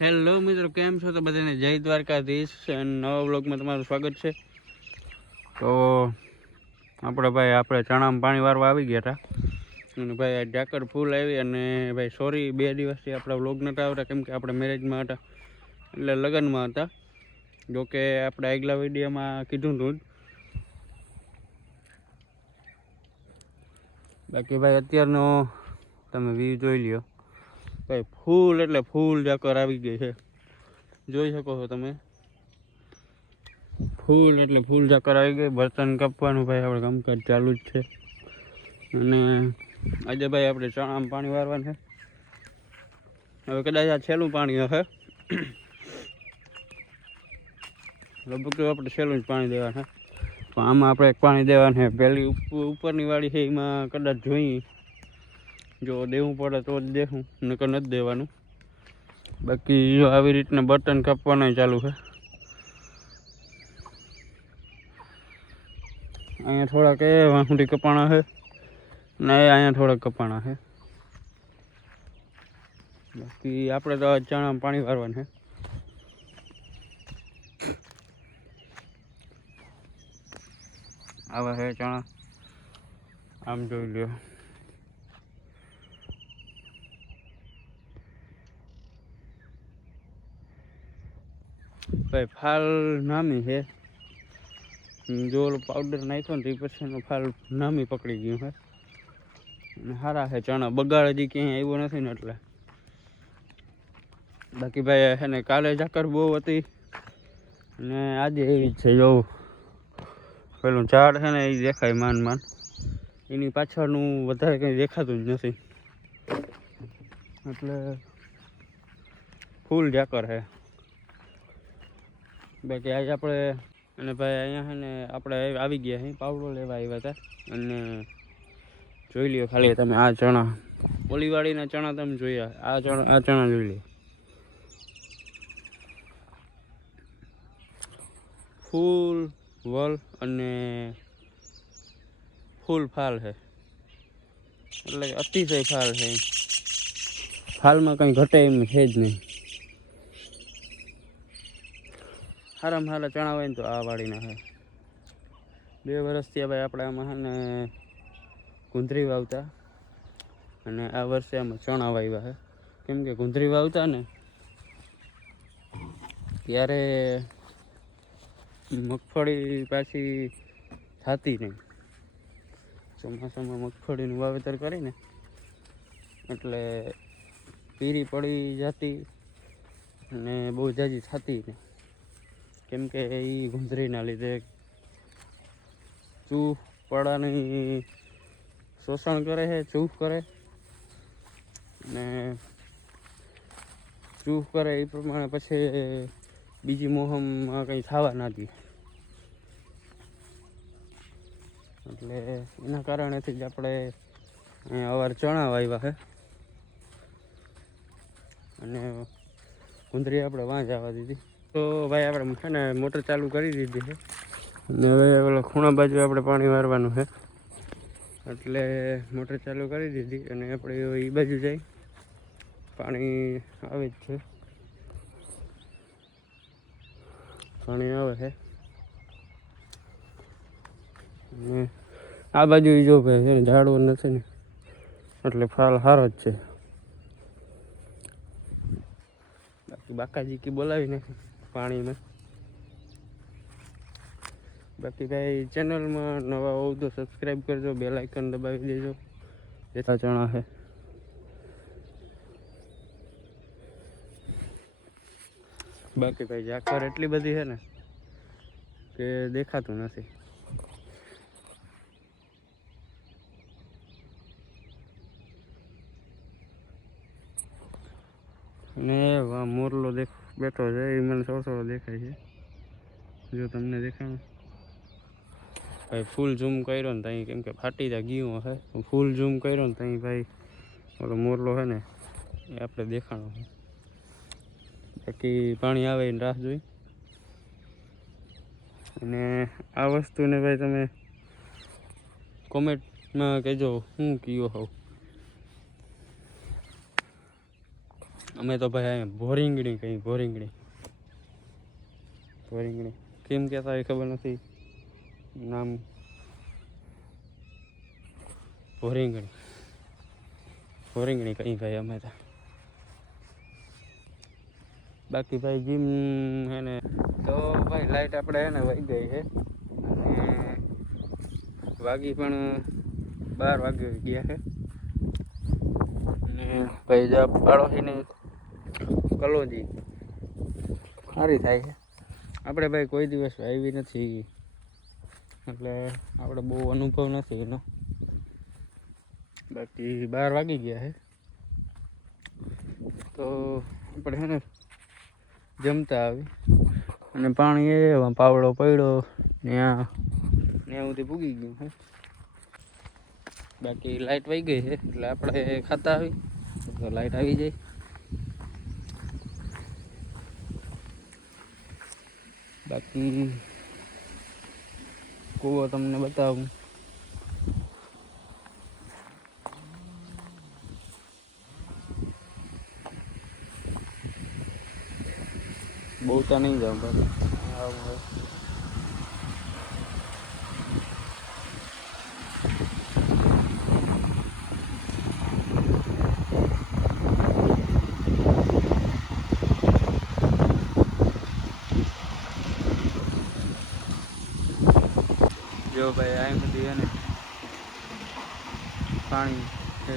Hello મિત્રો, કેમ છો? તો બધાને જય દ્વારકાધીશ અને નવા બ્લોગમાં તમારું સ્વાગત છે. તો આપણે ચણામાં પાણી વારવા આવી ગયા હતા અને ભાઈ આ ઝાકર ફૂલ આવી. અને ભાઈ સોરી, 2 દિવસથી આપણા બ્લોગ નહોતા આવતા કેમ કે આપણે મેરેજમાં હતા, એટલે લગ્નમાં હતા. જોકે આપણે આગલા વિડીયોમાં કીધું હતું. બાકી ભાઈ અત્યારનો તમે વ્યૂ જોઈ લ્યો. ભાઈ ફૂલ એટલે ફૂલ ઝાકર આવી ગઈ છે, જોઈ શકો છો તમે. ફૂલ એટલે ફૂલ ઝાકર આવી ગઈ. બર્તન કાપવાનું ભાઈ આપણે કામકાજ ચાલુ જ છે. અને આજે ભાઈ આપણે ચણામાં પાણી વારવાનું છે. હવે કદાચ આ છેલ્લું પાણી હશે, લગભગ તો આપણે છેલ્લું જ પાણી દેવાનું છે. પણ આમાં આપણે એક પાણી દેવાનું છે. પહેલી ઉપરની વાળી છે એમાં કદાચ જોઈએ, જો દેવું પડે તો જ દેવું, નકર નથી દેવાનું. બાકી આવી રીતના બર્તન કાપવાના ચાલુ છે. અહીંયા થોડાક વાંસુડી કપાણા છે ને અહીંયા થોડાક કપાણા છે. બાકી આપણે તો ચણામાં પાણી વારવાનું છે. આવા છે ચણા, આમ જોઈ લ્યો. ભાઈ ફાલ નામી છે, જો પાવડર નાખ્યો ને તો પછી એનો ફાલ નામી પકડી ગયું છે. અને સારા છે ચણા, બગાડ હજી ક્યાંય આવ્યો નથી ને એટલે. બાકી ભાઈ છે ને કાલે ઝાકર બહુ હતી ને આજે એવી જ છે. જોવું પેલું ઝાડ છે ને એ દેખાય માન, એની પાછળનું વધારે કંઈ દેખાતું જ નથી, એટલે ફૂલ ઝાકર છે. બાકી આજે આપણે અને ભાઈ અહીંયા છે ને આપણે આવી ગયા છીએ, પાવડો લેવા આવ્યા હતા. અને જોઈ લ્યો ખાલી તમે આ ચણા, ઓલીવાળીના ચણા તમે જોયા, આ ચણા જોઈ લ્યો. ફૂલ વલ અને ફૂલ ફાલ છે, એટલે અતિશય ફાલ છે. ફાલમાં કંઈ ઘટે એમ છે જ નહીં. સારામાં સારા ચણા હોય ને તો આ વાળીના છે. 2 વર્ષથી ભાઈ આપણે આમાં છે ને ગુંદરી વાવતા, અને આ વર્ષે આમાં ચણા વાવ્યા છે. કેમ કે ગુંદરી વાવતા ને ત્યારે મગફળી પાછી થતી નહીં. ચોમાસામાં મગફળીનું વાવેતર કરીને એટલે પીરી પડી જતી અને બહુ જાજી થતી નહીં. કેમ કે એ ગુંદરીના લીધે ચૂહ પડાની શોષણ કરે છે, ચૂહ કરે, અને ચૂહ કરે એ પ્રમાણે પછી બીજી મોહમમાં કંઈ થવા ના દે. એટલે એના કારણેથી જ આપણે અહીંયા અવાર ચણા વાવ્યા છે. અને ગુંદરી આપણે વાં જવા દીધી. તો ભાઈ આપણે છે ને મોટર ચાલુ કરી દીધી છે. અને હવે ઓલા ખૂણા બાજુ આપણે પાણી વારવાનું છે, એટલે મોટર ચાલુ કરી દીધી. અને આપણે એ બાજુ જઈ પાણી આવે જ છે, પાણી આવે છે. અને આ બાજુ જો ભાઈ છે ને ઝાડવો નથી ને એટલે ફાલ સારો જ છે. બાકી બાકાજી કી બોલાવી નાખી પાણીમાં. બાકી ભાઈ ચેનલમાં નવા હોવ તો સબસ્ક્રાઈબ કરજો, બેલ આઇકન દબાવી દેજો. જેટલા ચણા છે. બાકી ભાઈ ઝાકર એટલી બધી છે ને કે દેખાતું નથી. અને મોરલો બેઠો છે, એ મને થોડો દેખાય છે. જો તમને દેખાય ભાઈ, ફૂલ ઝૂમ કર્યો ને ત્યાં કેમ કે ફાટી જા ગયું હશે, ફૂલ ઝૂમ કર્યો ને ત્યાં ભાઈ ઓલો મોરલો છે ને એ આપણે દેખાણો છે. બાકી પાણી આવે એને રાહ જોઈ. અને આ વસ્તુને ભાઈ તમે કોમેન્ટમાં કહેજો શું કયો હોવ. અમે તો ભાઈ અહીંયા ભોરીંગણી કઈ ભોરીંગણી કેમ કહેતા એ ખબર નથી નામ ભોરીંગણી કઈ ભાઈ અમે તો બાકી ભાઈ જીમ હે ને તો ભાઈ લાઈટ આપણે હે ને વહી ગઈ છે અને વાગી પણ 12 વાગે ગયા છે અને ભાઈ જો પાડોશીની કલોજી સારી થાય છે આપણે ભાઈ કોઈ દિવસ આવી નથી એટલે આપણે બહુ અનુભવ નથી એનો બાકી 12 વાગી ગયા છે તો આપણે હે ને જમતા આવી અને પાણી એ પાવડો પડ્યો ત્યાં સુધી પૂગી ગયું હે બાકી લાઈટ વહી ગઈ છે એટલે આપણે ખાતા આવી તો લાઈટ આવી જાય બાકી કૂવો તમને બતાવું બહુ તો નહીં જાઉં ભાઈ જો ભાઈ આ બધી હે ને પાણી છે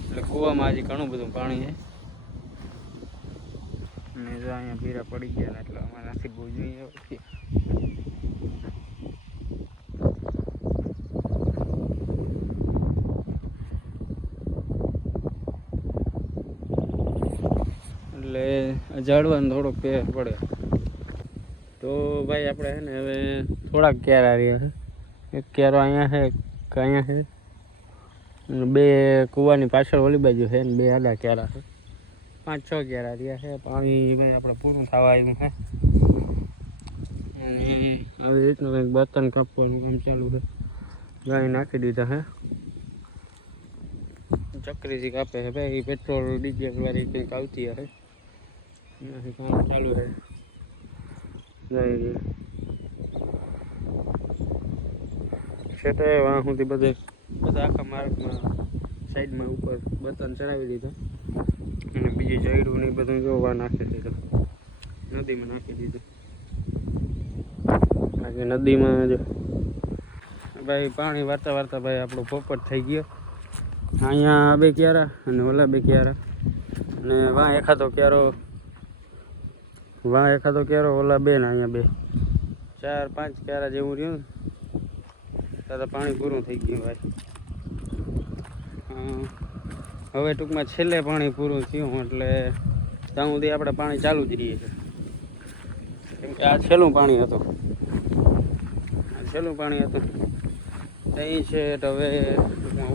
એટલે કૂવામાં હજી ઘણું બધું પાણી છે અને જો અહીંયા પીરા પડી ગયા ને એટલે અમારે નથી બહુ જોઈએ એટલે ઝાડવાનો થોડોક ફેર પડે તો ભાઈ આપણે છે ને હવે થોડાક ક્યારા રહ્યા છે એક ક્યારો અહીંયા છે એક અહીંયા છે અને બે કૂવાની પાછળ ઓલી બાજુ છે ને બે આડા ક્યારા છે 5-6 ક્યારા રહ્યા છે પાણી ભાઈ આપણે પૂરું થવા આવ્યું છે અને આવી રીતનું કંઈક બર્તન કાપવાનું કામ ચાલુ છે ગાય નાખી દીધા છે ચક્રીથી કાપે છે ભાઈ પેટ્રોલ ડીઝલ વાળી કંઈક આવતી હશે એનાથી કામ ચાલુ છે છેટે વાં સુધી બધા આખા માર્ગમાં સાઈડમાં ઉપર બર્તન ચડાવી દીધા અને બીજી જઈડું ને બધું જોવા નાખી દીધું નદીમાં નાખી દીધું બાકી નદીમાં જો ભાઈ પાણી વારતા વારતા ભાઈ આપણો પોપટ થઈ ગયો અહીંયા 2 ક્યારા અને ઓલા 2 ક્યારા અને વાં એખાદો ક્યારો ઓલા 2 ને અહીંયા 2 4-5 ક્યારા જેવું રહ્યું તો પાણી પૂરું થઈ ગયું ભાઈ હવે ટૂંકમાં છેલ્લે પાણી પૂરું થયું એટલે ત્યાં સુધી આપણે પાણી ચાલુ જ રહીએ છીએ કેમ કે આ છેલ્લું પાણી હતું અહીં છે તો હવે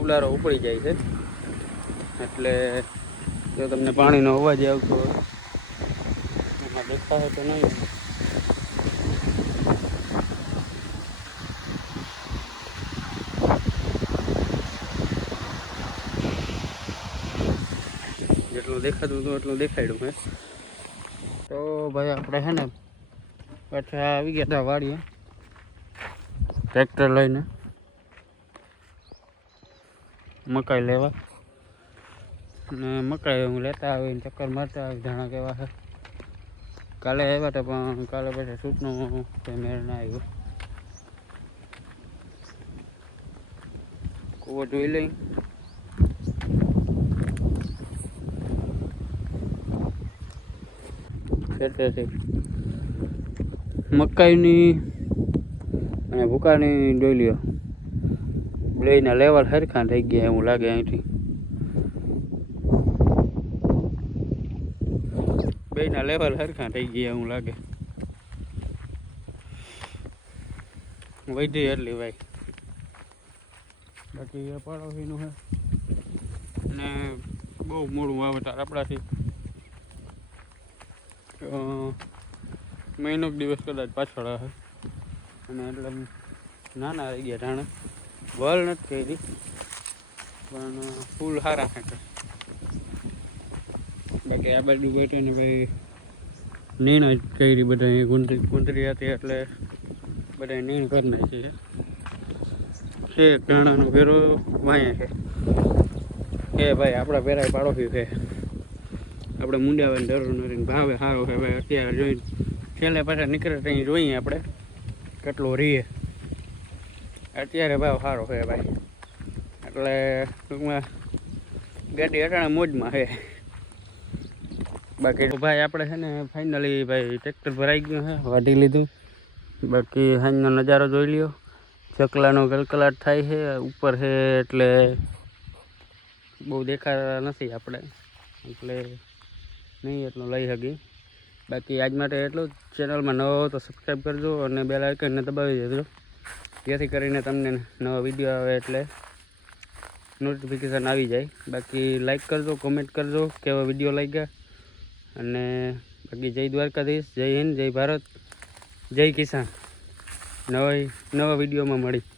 ઉલારો ઉપડી જાય છે એટલે જો તમને પાણીનો અવાજ આવતો હોય એમાં દેખાય તો નહીં જેટલું દેખાતું હતું એટલું દેખાડ્યું હે તો ભાઈ આપણે છે ને પાછા આવી ગયા હતા વાડીએ ટ્રેક્ટર લઈને મકાઈ લેવા અને મકાઈ હું લેતા આવીને ચક્કર મારતા આવી જાણા કેવા છે કાલે આવ્યા હતા પણ કાલે પછી સૂટનો કંઈ મેળ ના આવ્યો કૂવો જોઈ લઈ ખેતરથી મકાઈની અને ભૂકાની ડોલીઓ બેયના લેવલ સરખા થઈ ગયા એવું લાગે અહીંથી બેયના લેવલ સરખા થઈ ગયા એવું લાગે વધી એટલી ભાઈ બાકી એ પાડોશીનું છે અને બહુ મોડું વાવેતર આપણાથી મહિનો દિવસ કદાચ પાછળ હશે અને એટલે નાના રહી ગયા જાણે વલ નથી થઈ પણ ફૂલ સારા છે બાકી આ બાજુ બેઠીને ભાઈ નીણ જ કરી બધા અહીંયા ગુંદરી હતી એટલે બધા નીણ કરી નાખી છે ઘણાનો ભેરો વાયા છે ભાઈ આપણા ભેરાય પાડોશી છે આપણે મુંડાવાની જરૂર નથી ભાવે સારો છે ભાઈ અત્યારે જોઈને છેલ્લે પાછા નીકળે ત્યાં જોઈએ આપણે કેટલો રીએ અત્યારે ભાવ સારો છે ભાઈ એટલે ટૂંકમાં ગાડી અટાણા મોજમાં છે બાકી ભાઈ આપણે છે ને ફાઇનલી ભાઈ ટ્રેક્ટર ભરાઈ ગયું છે વાઢી લીધું બાકી સાંજનો નજારો જોઈ લ્યો ચકલાનો કલકલાટ થાય છે ઉપર છે એટલે બહુ દેખાતા નથી આપણે એટલે નહીં એટલું લઈ શકી બાકી આજ માટે એટલું જ ચેનલમાં નવો હો તો સબસ્ક્રાઈબ કરજો અને બેલ આઇકનને દબાવી દેજો જેથી કરીને તમને નવા વિડીયો આવે એટલે નોટિફિકેશન આવી જાય બાકી લાઈક કરજો કોમેન્ટ કરજો કેવા વિડીયો લાગ્યા અને બાકી જય દ્વારકાધીશ જય હિન્દ જય ભારત જય કિસાન નવા વિડીયોમાં મળી